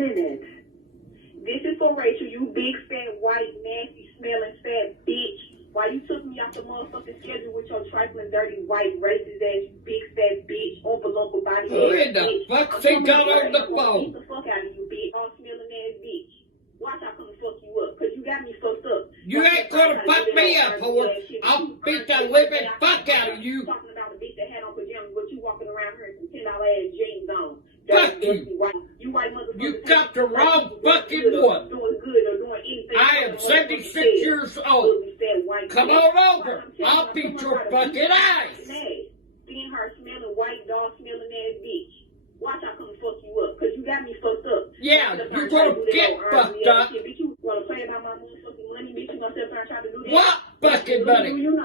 minute. This is for Rachel, you big, fat, white, nasty, smelling, fat bitch. Why you took me off the motherfucking schedule with your trifling, dirty, white, racist ass, you big, fat bitch, uncle body ass Who in the bitch. fuck she got on the phone? Beat the fuck out of you, bitch, all smelling ass bitch. Watch I come fuck you up, cause you got me fucked up. You ain't gonna fuck me up, whore. I'll beat the living fuck out of you. Talking about a bitch that had on pajamas, but you walking around here in some $10 ass jeans on. Fuck you. You white motherfucker. You got the wrong fucking one. Doing good or doing anything. I am 76 years old. Come on over. I'll beat your fucking eyes. Seeing her smelling white, dog smelling ass bitch. Watch I come fuck you up, cause you got me fucked up. Yeah, you're gonna get fucked up. Bitch, you wanna play about my motherfucking money, bitch? You gonna sit there and try to do that? What fucking money? I don't